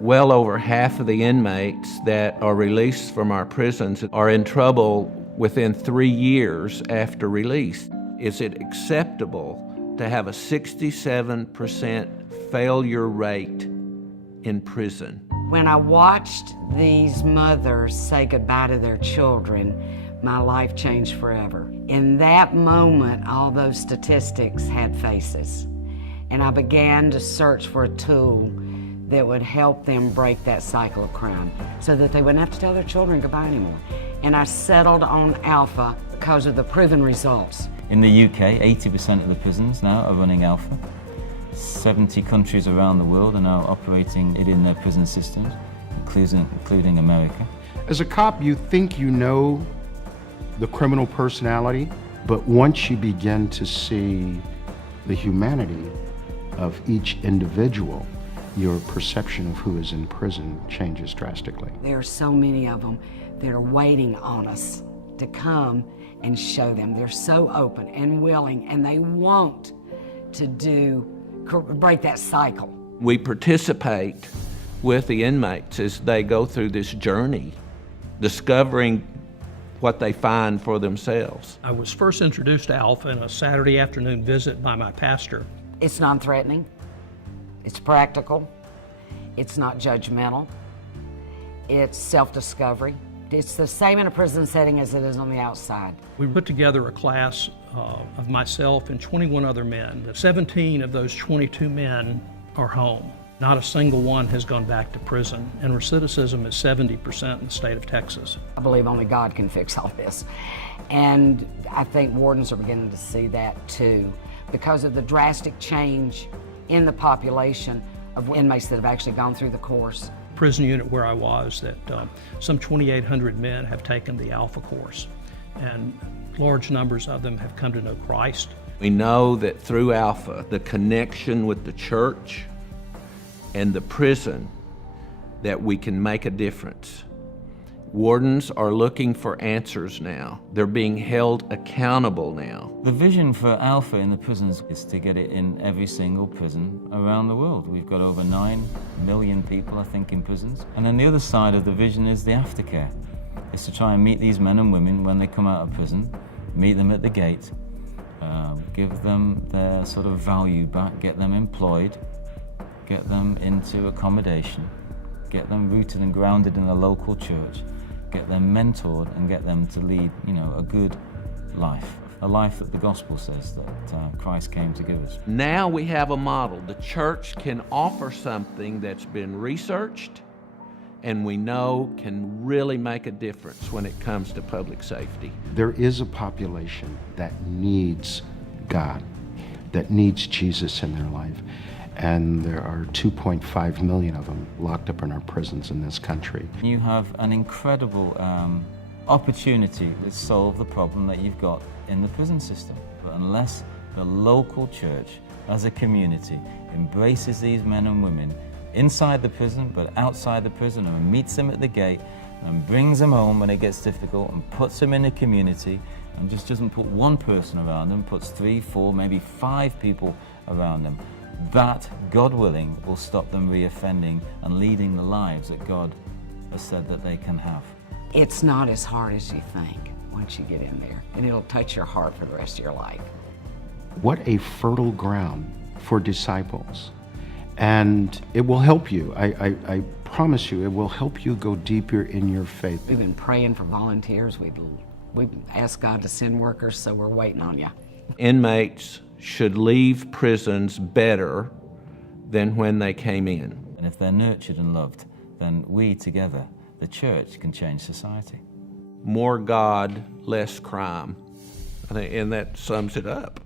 Well over half of the inmates that are released from our prisons are in trouble within 3 years after release. Is it acceptable to have a 67% failure rate in prison? When I watched these mothers say goodbye to their children, my life changed forever. In that moment, all those statistics had faces. And I began to search for a tool that would help them break that cycle of crime so that they wouldn't have to tell their children goodbye anymore. And I settled on Alpha because of the proven results. In the UK, 80% of the prisons now are running Alpha. 70 countries around the world are now operating it in their prison systems, including America. As a cop, you think you know the criminal personality, but once you begin to see the humanity of each individual, your perception of who is in prison changes drastically. There are so many of them that are waiting on us to come and show them. They're so open and willing, and they want to break that cycle. We participate with the inmates as they go through this journey, discovering what they find for themselves. I was first introduced to Alpha in a Saturday afternoon visit by my pastor. It's non-threatening, it's practical, it's not judgmental, it's self-discovery. It's the same in a prison setting as it is on the outside. We put together a class of myself and 21 other men. 17 of those 22 men are home. Not a single one has gone back to prison, and recidivism is 70% in the state of Texas. I believe only God can fix all this. And I think wardens are beginning to see that too, because of the drastic change in the population of inmates that have actually gone through the course. Prison unit where I was, that some 2,800 men have taken the Alpha course, and large numbers of them have come to know Christ. We know that through Alpha, the connection with the church and the prison, that we can make a difference. Wardens are looking for answers now. They're being held accountable now. The vision for Alpha in the prisons is to get it in every single prison around the world. We've got over 9 million people, I think, in prisons. And then the other side of the vision is the aftercare. It's to try and meet these men and women when they come out of prison, meet them at the gate, give them their sort of value back, get them employed, get them into accommodation, get them rooted and grounded in a local church, get them mentored and get them to lead, a good life. A life that the gospel says that Christ came to give us. Now we have a model. The church can offer something that's been researched and we know can really make a difference when it comes to public safety. There is a population that needs God, that needs Jesus in their life. And there are 2.5 million of them locked up in our prisons in this country. You have an incredible opportunity to solve the problem that you've got in the prison system. But unless the local church, as a community, embraces these men and women inside the prison, but outside the prison, and meets them at the gate, and brings them home when it gets difficult, and puts them in a community, and just doesn't put one person around them, puts 3, 4, maybe 5 people around them, that, God willing, will stop them reoffending and leading the lives that God has said that they can have. It's not as hard as you think once you get in there, and it'll touch your heart for the rest of your life. What a fertile ground for disciples. And it will help you. I promise you, it will help you go deeper in your faith. We've been praying for volunteers. We've asked God to send workers, so we're waiting on you. Inmates should leave prisons better than when they came in. And if they're nurtured and loved, then we together, the church, can change society. More God, less crime. And that sums it up.